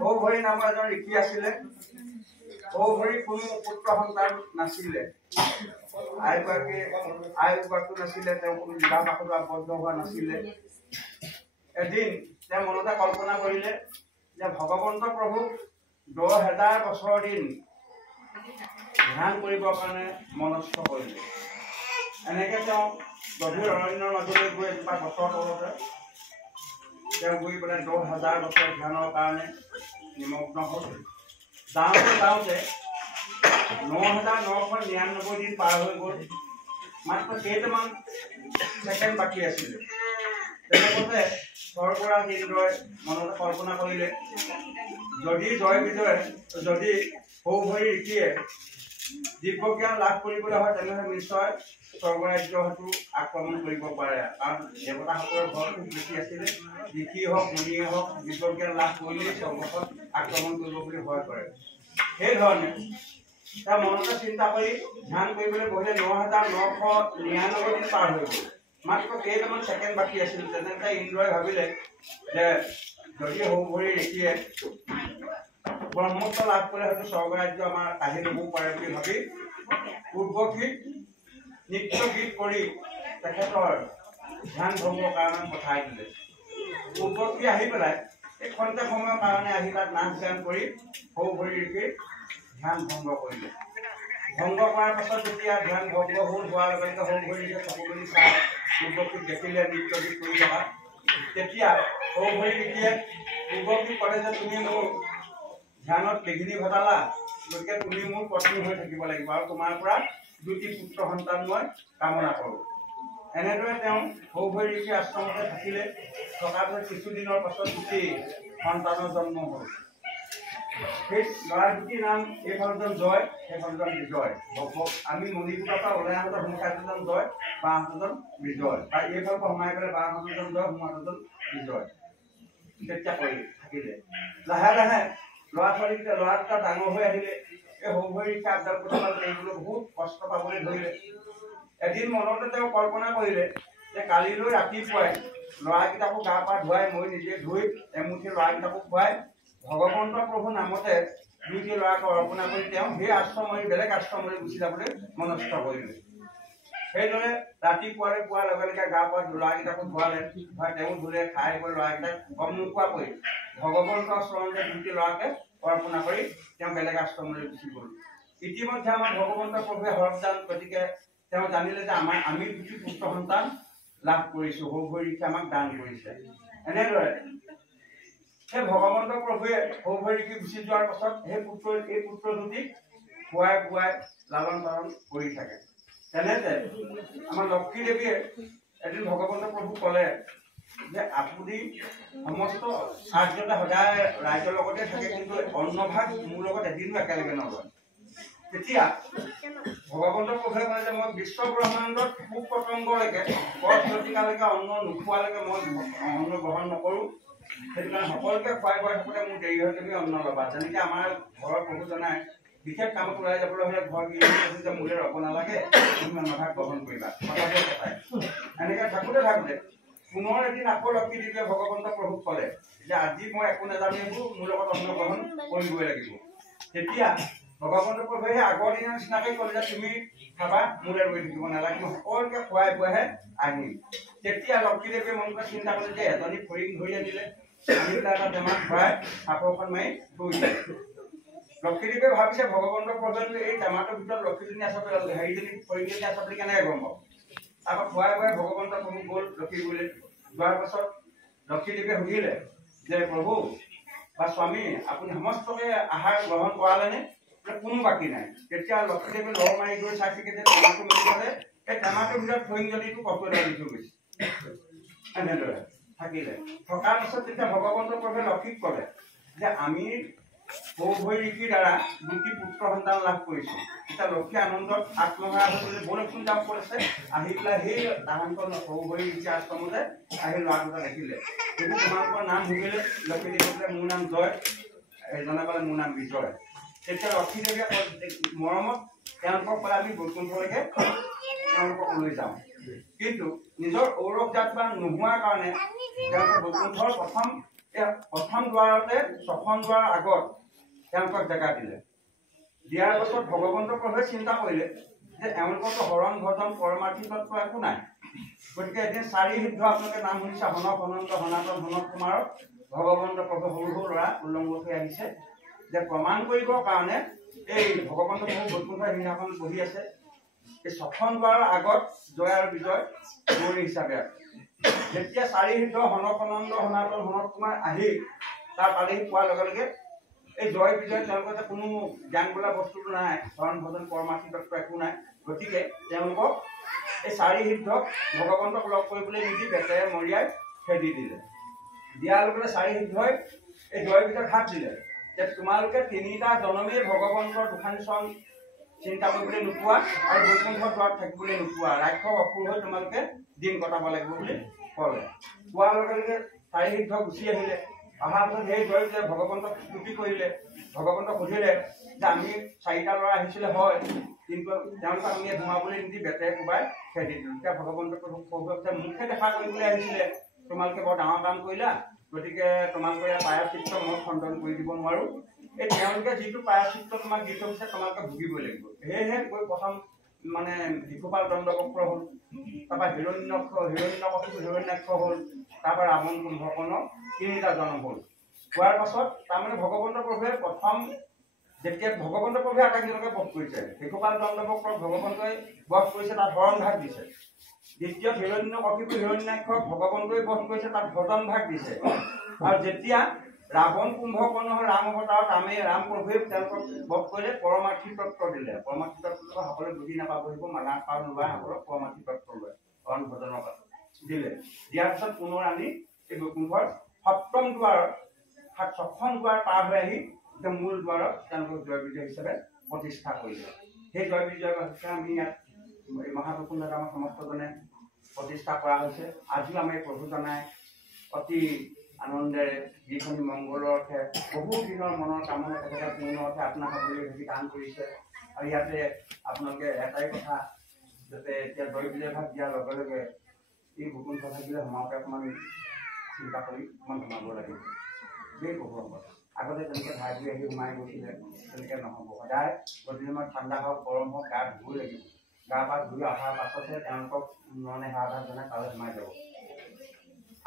সৌভৰী নামৰ এজন ঋষি আছিলে। সৌভৰী কোনো পুত্ৰ সন্তান নাছিলে। আইগৰাকী নাছিলে, তেওঁ কোনো বিবাহ পাশত আবদ্ধ হোৱা নাছিলে। এদিন তেওঁ মনতে কল্পনা কৰিলে যে ভগৱন্ত প্ৰভু 10,000 বছৰ দিন ধ্যান কৰিবৰ কাৰণে মনস্থ কৰিলে। এনেকে তেওঁ গভীৰ অৰণ্যৰ মাজলৈ গৈ এজোপা গছৰ তলতে তেওঁ গৈ পেলাই 10,000 বছৰ ধ্যানৰ কাৰণে নিমগ্ন হ'ল। যাওঁতে 9,999 দিন পাৰ হৈ গ'ল। মাত্ৰ কেইটামান ছেকেণ্ড বাকী আছিলে। তেনেকুৱাতে স্বৰ্গৰাজ ইন্দ্ৰই মনতে কল্পনা কৰিলে, যদি সৌভৰী ঋষিয়ে দিব্য জ্ঞান লাভ কৰিবলৈ হয় তেনেহ'লে নিশ্চয় স্বৰ্গৰাজ্য হয়তো আক্ৰমণ কৰিব পাৰে। কাৰণ দেৱতাসকলৰ ঘৰ খুব বেছি আছিলে। ঋষিয়ে হওক মুনিয়ে হওক দিব্য জ্ঞান লাভ কৰিলেই স্বৰ্গখন আক্ৰমণ কৰিব বুলি ভয় কৰে। সেইধৰণে তেওঁ মনতে চিন্তা কৰি ধ্যান কৰিবলৈ বহিলে। 9,999 দিন পাৰ হৈ গ'ল। মাত্ৰ কেইটামান ছেকেণ্ড বাকী আছিল। তেনেকৈ ইন্দ্ৰই ভাবিলে যে যদি সৌভৰী ঋষিয়ে ব্ৰহ্মত্ব লাভ কৰিলে হয়তো স্বৰ্গৰাজ্য আমাৰ কাঢ়ি ল'বও পাৰে বুলি ভাবি পূৰ্বকৃত নৃত্য গীত কৰি তেখেতৰ ধ্যান ভংগৰ কাৰণে পঠাই দিলে। পূৰ্বকৃত আহি পেলাই এই খন্তেক সময়ৰ কাৰণে আহি তাত নাচ গান কৰি সৌভৰী ঋষিৰ ধ্যান ভংগ কৰিলে। ভংগ কৰাৰ পাছত যেতিয়া ধ্যান ভংগ হোৱাৰ লগে লগে সৌভৰী ঋষিয়ে চকু মেলি চাই পূৰ্বকৃত দেখিলে নৃত্য গীত কৰি থকা। তেতিয়া সৌভৰী ঋষিয়ে পূৰ্বকৃত ক'লে যে তুমি মোৰ ধ্যানত বিঘিনি ঘটালা, গতিকে তুমি মোৰ পত্নী হৈ থাকিব লাগিব আৰু তোমাৰ পৰা 2টি পুত্ৰ সন্তান মই কামনা কৰোঁ। এনেদৰে তেওঁ সৌভৰী ঋষিৰ আশ্ৰমতে থাকিলে। থকাৰ পিছত কিছুদিনৰ পাছত 2টি সন্তানৰ জন্ম হ'ল। সেই ল'ৰা 2টিৰ নাম এইফালজন জয়, সেইফালজন বিজয়। আমি মণিপুৰৰ পৰা ওলাই আহোঁতে সোঁহাতজন জয়, বাওঁহাতজন বিজয়। আৰু এইফালৰ পৰা সোমাই পেলাই বাওঁহাতজন জয়, সোঁহাতজন বিজয়। তেতিয়া কৰি থাকিলে। লাহে লাহে ল'ৰা দুটা ডাঙৰ হৈ আহিলে। এই সৌভৰী ঋষিয়ে আপডাল কৰিবলৈ কৰিবলৈ বহুত কষ্ট পাবলৈ ধৰিলে। এদিন মনতে তেওঁ কল্পনা কৰিলে যে কালিলৈ ৰাতিপুৱাই ল'ৰাকেইটাকো গা পা ধুৱাই মই নিজে ধুই এমুঠি ল'ৰাকেইটাকো খুৱাই ভগৱন্ত প্ৰভু নামতে 2টি ল'ৰাক অৰ্পণা কৰি তেওঁ সেই আশ্ৰম বেলেগ আশ্ৰমলৈ গুচি যাবলৈ মনস্থ কৰিলে। সেইদৰে ৰাতিপুৱালৈ পোৱাৰ লগে লগে গা পা ল'ৰাকেইটাকো ধুৱালে, তেওঁ ধুলে, খাই বৈ ল'ৰাকেইটাক গম নোপোৱাকৈ ভগৱন্ত আশ্ৰমতে 2টি ল'ৰাকে অৰ্পণা কৰি তেওঁ বেলেগ আশ্ৰমলৈ গুচি গ'ল। ইতিমধ্যে আমাৰ ভগৱন্ত প্ৰভুৱে সৰবদান, গতিকে তেওঁ জানিলে যে আমি 2টি পুত্ৰ সন্তান লাভ কৰিছোঁ, সৌভৰী ঋষিয়ে আমাক দান কৰিছে। এনেদৰে সেই ভগৱন্ত প্ৰভুৱে সৌভৰী ঋষি গুচি যোৱাৰ পাছত এই পুত্ৰ 2টিক খুৱাই বুৱাই লালন পালন কৰি থাকে। তেনেতে আমাৰ লক্ষী দেৱীয়ে এদিন ভগৱন্ত প্ৰভুক ক'লে যে আপুনি সমস্ত কাৰ্যতে সদায় ৰাইজৰ লগতে থাকে, কিন্তু অন্নভাগ মোৰ লগত এদিনো একেলগে নলয়। তেতিয়া ভগৱন্ত প্ৰভুৱে কলে যে মই বিশ্ব ব্ৰহ্মাণ্ডত পোক পতংগলৈকে গছ লতিকালৈকে অন্ন নোখোৱালৈকে মই অন্ন গ্ৰহণ নকৰোঁ। সেইটো কাৰণে সকলোকে খুৱাই খুৱাই থাকোঁতে মোৰ দেৰি হয়, তুমি অন্ন ল'বা। যেনেকৈ আমাৰ ঘৰৰ প্ৰভুজনাই বিশেষ কামত ওলাই যাবলৈ হ'লে ঘৰ গৃহিণী যে মোলৈ ৰ'ব নালাগে, তুমি অন্নভাগ গ্ৰহণ কৰিবা, কথাটোৱে কথাই। এনেকৈ থাকোঁতে পুনৰ এদিন আকৌ লক্ষী দেৱীয়ে ভগৱন্ত প্ৰভুক ক'লে যে আজি মই একো নাজানো, মোৰ লগত অন্ন গ্ৰহণ কৰিবই লাগিব। তেতিয়া ভগৱন্ত প্ৰভুৱে আগৰ দিনৰ নিচিনাকৈ ক'লে যে তুমি খাবা, মোলৈ ৰৈ থাকিব নালাগে, মই সকলোকে খুৱাই বুৱাইহে আহিম। তেতিয়া লক্ষী দেৱীয়ে মনতে চিন্তা কৰিলে যে এজনী ফৰিং ধৰি আনিলে, আনি পেলাই এটা টেমাত ভৰাই সাঁফৰখন মাৰি থৈ দিলে। লক্ষীদেৱে ভাবিছে ভগৱন্ত প্ৰভুৱে এই টেমাটোৰ ভিতৰত লক্ষীজনী আছে, হেৰিজনী ফৰিংজনী আছে বুলি কেনেকৈ গম পাব। তাৰপৰা খুৱাই বুৱাই ভগৱন্ত প্ৰভু গ'ল লক্ষী গুৰিলৈ। যোৱাৰ পাছত লক্ষীদেৱে সুধিলে যে প্ৰভু বা স্বামী আপুনি সমস্তকে আহাৰ গ্ৰহণ কৰালেনে? কোনো বাকী নাই। তেতিয়া লক্ষীদেৱে লৰ মাৰি গৈ চাইছে যে টেমাটো মেলি গ'লে, এই টেমাটোৰ ভিতৰত ফৰিংজনীটো কষ্ট দি থৈ গৈছে। এনেদৰে থাকিলে। থকাৰ পিছত তেতিয়া ভগৱন্ত প্ৰভুৱে লক্ষীক ক'লে যে আমি সৌভৰী ঋষিৰ দ্বাৰা 2টি পুত্ৰ সন্তান লাভ কৰিছোঁ। তেতিয়া লক্ষী আনন্দত আত্মহাৰা হৈ বৰষুণ জাপ কৰিছে। আহি পেলাই সেই তাহাঁতৰ সৌভৰী ঋষি আশ্ৰমতে আহি ল'ৰা দুটা দেখিলে। কিন্তু তোমালোকৰ নাম সুধিলে, লক্ষী দেৱীয়ে মোৰ নাম জয়, এজনে ক'লে মোৰ নাম বিজয়। তেতিয়া লক্ষী দেৱীয়ে মৰমত তেওঁলোকক ক'লে আমি বৈকুণ্ঠলৈকে তেওঁলোকক লৈ যাওঁ। কিন্তু নিজৰ ঔৰৱ জাত বা নোহোৱাৰ কাৰণে তেওঁলোকৰ বৈকুণ্ঠৰ প্ৰথম প্ৰথম দুৱাৰতে 6খন দুৱাৰ আগত তেওঁলোকক জেগা দিলে। দিয়াৰ পাছত ভগৱন্ত প্ৰভুৱে চিন্তা কৰিলে যে এওঁলোকৰতো হৰণ ভজন পৰমাৰ্থী তত্ত্ব একো নাই, গতিকে এদিন 4 সিদ্ধ আপোনালোকে নাম শুনিছে, হনক অনন্ত সনাতন হনক কুমাৰক ভগৱন্ত প্ৰভু সৰু সৰু ল'ৰা উলংগ হৈ আহিছে, যে প্ৰমাণ কৰিবৰ কাৰণে এই ভগৱন্ত প্ৰভু বৈকুণ্ঠৰ সিংহাসনত বহি আছে। এই 6খন দুৱাৰৰ আগত জয় আৰু বিজয় গৌৰী হিচাপে আছে। যেতিয়া 4 সিদ্ধ হনক অনন্ত সনাতন হনক কুমাৰ আহি তাৰ পালেহি পোৱাৰ লগে লগে এই জয় বিজয় তেওঁলোকৰ যে কোনো জ্ঞান বোলা বস্তুটো নাই, হৰণ ভজন পৰমাৰ্থী তত্ত্ব একো নাই, গতিকে তেওঁলোকক এই 4 সিদ্ধক ভগৱন্তক লগ কৰিবলৈ নিদি বেটেৰে মৰিয়াই খেদি দিলে। দিয়াৰ লগে লগে 4 সিদ্ধই এই জয় বিজয়ক হাত দিলে যে তোমালোকে 3টা জনমেই ভগৱন্তৰ দুখানিচৰণ চিন্তা কৰিবলৈ নোপোৱা আৰু বৈকুণ্ঠৰ দ্বাৰত থাকিবলৈ নোপোৱা, ৰাক্ষস অসুৰ হৈ তোমালোকে দিন কটাব লাগিব বুলি ক'লে। কোৱাৰ লগে লগে 4 সিদ্ধ গুচি আহিলে। অহাৰ পিছত সেই জয় বিজয় ভগৱন্তক স্তুতি কৰিলে। ভগৱন্তক সুধিলে যে আমি 4টা ল'ৰা আহিছিলে হয়, কিন্তু তেওঁলোকক আমি সোমাবলৈ নিদি বেটেৰে কোবাই খেদি দিলোঁ। তেতিয়া ভগৱন্ত প্ৰভুৱে মুখে দেখা কৰিবলৈ আহিছিলে, তোমালোকে বৰ ডাঙৰ কাম কৰিলা, গতিকে তোমালোকৰ ইয়াৰ প্ৰায়শ্চিত্ত মই খণ্ডন কৰি দিব নোৱাৰোঁ। এই তেওঁলোকে যিটো প্ৰায়শ্চিত্ত তোমাক দি থৈছে তোমালোকে ভুগিবই লাগিব। সেয়েহে গৈ প্ৰথম মানে শিশুপাল দণ্ডবক্ৰ হ'ল, তাৰপৰা হিৰণ্যাক্ষ হ'ল, তাৰপৰা ৰাৱণ কুম্ভকৰ্ণ 3টা জন্ম হ'ল। হোৱাৰ পাছত তাৰমানে ভগৱন্ত প্ৰভুৱে প্ৰথম যেতিয়া ভগৱন্ত প্ৰভুৱে আটাইকেইজনকে বধ কৰিছে, শিশুপাল দণ্ডবক্ৰক ভগৱন্তই বধ কৰিছে, তাত হৰণ ভাগ দিছে। দ্বিতীয় হিৰণ্যাক্ষক ভগৱন্তই বধ কৰিছে, তাত ভজন ভাগ দিছে। আৰু যেতিয়া ৰাৱণ কুম্ভকৰ্ণ হ'ল ৰাম অৱতাৰত ৰাম প্ৰভুৱে তেওঁলোকক বধ কৰিলে, পৰমাৰ্থী তত্ত্ব দিলে। পৰমাৰ্থী তত্ত্ব সকলোৱে বুজি নাপাব, মালাৰ পাৰ লোৱাই সকলক পৰমাৰ্থী তত্ত্ব লয়, হৰণ ভজনৰ পাছত দিলে। দিয়াৰ পিছত পুনৰ আনি এই বৈকুণ্ঠৰ 7ম দুৱাৰত 6খন দুৱাৰ পাৰ হৈ আহি এতিয়া মূল দুৱাৰত তেওঁলোকক জয় বিজয় হিচাপে প্ৰতিষ্ঠা কৰিলে। সেই জয় বিজয় আমি ইয়াত এই মহাবৈকুণ্ঠত আমাৰ সমস্তজনে প্ৰতিষ্ঠা কৰা হৈছে। আজিও আমি প্ৰভু জনাই অতি আনন্দেৰে যিখনি মংগলৰ অৰ্থে বহু দিনৰ মনৰ কামনা তেখেতে পূৰ্ণ অৰ্থে আপোনাৰ সকলোৱে ভেটি দান কৰিছে। আৰু ইয়াতে আপোনালোকে এটাই কথা, যাতে এতিয়া জয় বিজয় ভাগ দিয়াৰ লগে লগে এই বৈকুণ্ঠ থাকিলে সোমাওঁতে অকণমান চিন্তা কৰি অকণমান সোমাব লাগিব। এই প্ৰভুসকল আগতে তেনেকৈ ধাই ধুই আহি সোমাই গৈছিলে, তেনেকৈ নহ'ব। সদায় গধূলি ঠাণ্ডা হওক গৰম হওক গা ধুবই লাগিব। গা পা ধুই অহাৰ পাছতহে তেওঁলোকক মানে সেৱা ভাগ জনাই তালৈ সোমাই যাব।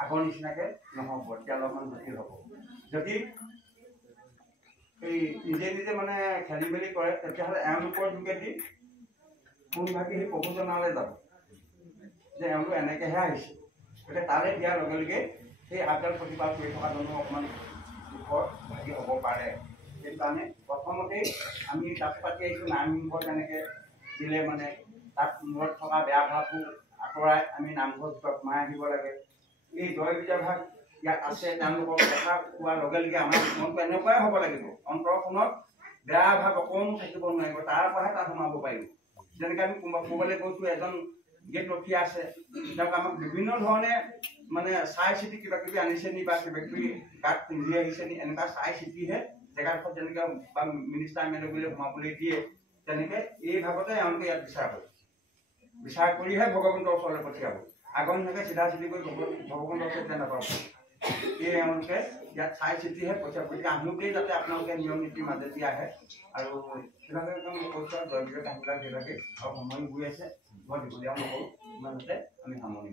আগৰ নিচিনাকৈ নহ'ব, এতিয়া অলপমান জটিল হ'ব। যদি এই নিজে নিজে মানে খেলি মেলি কৰে, তেতিয়াহ'লে এওঁলোকৰ যোগেদি কোনভাগি সেই প্ৰভুজনালৈ যাব যে এওঁলোক এনেকৈহে আহিছে। গতিকে তালৈ দিয়াৰ লগে লগে সেই আপডাল প্ৰতিপাল কৰি থকা জনো অকণমান দুখৰ ভাগি হ'ব পাৰে। সেইকাৰণে প্ৰথমতেই আমি তাত পাতি আহিছোঁ, নামঘৰ তেনেকৈ দিলে মানে তাত মূৰত থকা বেয়া ভাৱবোৰ আঁতৰাই আমি নামঘৰৰ ভিতৰত সোমাই আহিব লাগে। এই জয় বিজয় ভাগ ইয়াত আছে, তেওঁলোকৰ কথা কোৱাৰ লগে লগে আমাৰ মনটো এনেকুৱাই হ'ব লাগিব, অন্তৰখনত বেয়া ভাৱ অকণো থাকিব নোৱাৰিব, তাৰ পৰাহে তাত সোমাব পাৰিব। যেনেকৈ আমি ক'বলৈ গৈছোঁ, এজন গেট ৰখীয়া আছে, তেওঁক আমাক বিভিন্ন ধৰণে মানে চাই চিতি কিবা কিবি আনিছে নি বা কিবা কিবি গাত পিন্ধি আহিছে নি, এনেকুৱা চাই চিতিহে জেগাডোখৰত যেনেকৈ বা মিনিষ্টাৰ এম এল এ বুলি সোমাবলৈ দিয়ে, তেনেকৈ এই ভাগতে এওঁলোকে ইয়াত বিচাৰ কৰিহে ভগৱন্তৰ ওচৰলৈ পঠিয়াব। আগৰ নিচিনাকৈ চিধা চিধি কৰি ভগৱন্তৰ ওচৰত নাপাব। এই এওঁলোকে ইয়াত চাই চিতিহে পঠিয়াব। গতিকে আহোঁতেই যাতে আপোনালোকে নিয়ম নীতিৰ মাজেদি আহে। আৰু সেইভাগে একদম কৈছোঁ আৰু জয় বিজয় কাহিনীবিলাক সেইভাগে আৰু সময় গৈ আছে, বৰ দীঘলীয়া নকৰোঁ, ইমানতে আমি সামৰণি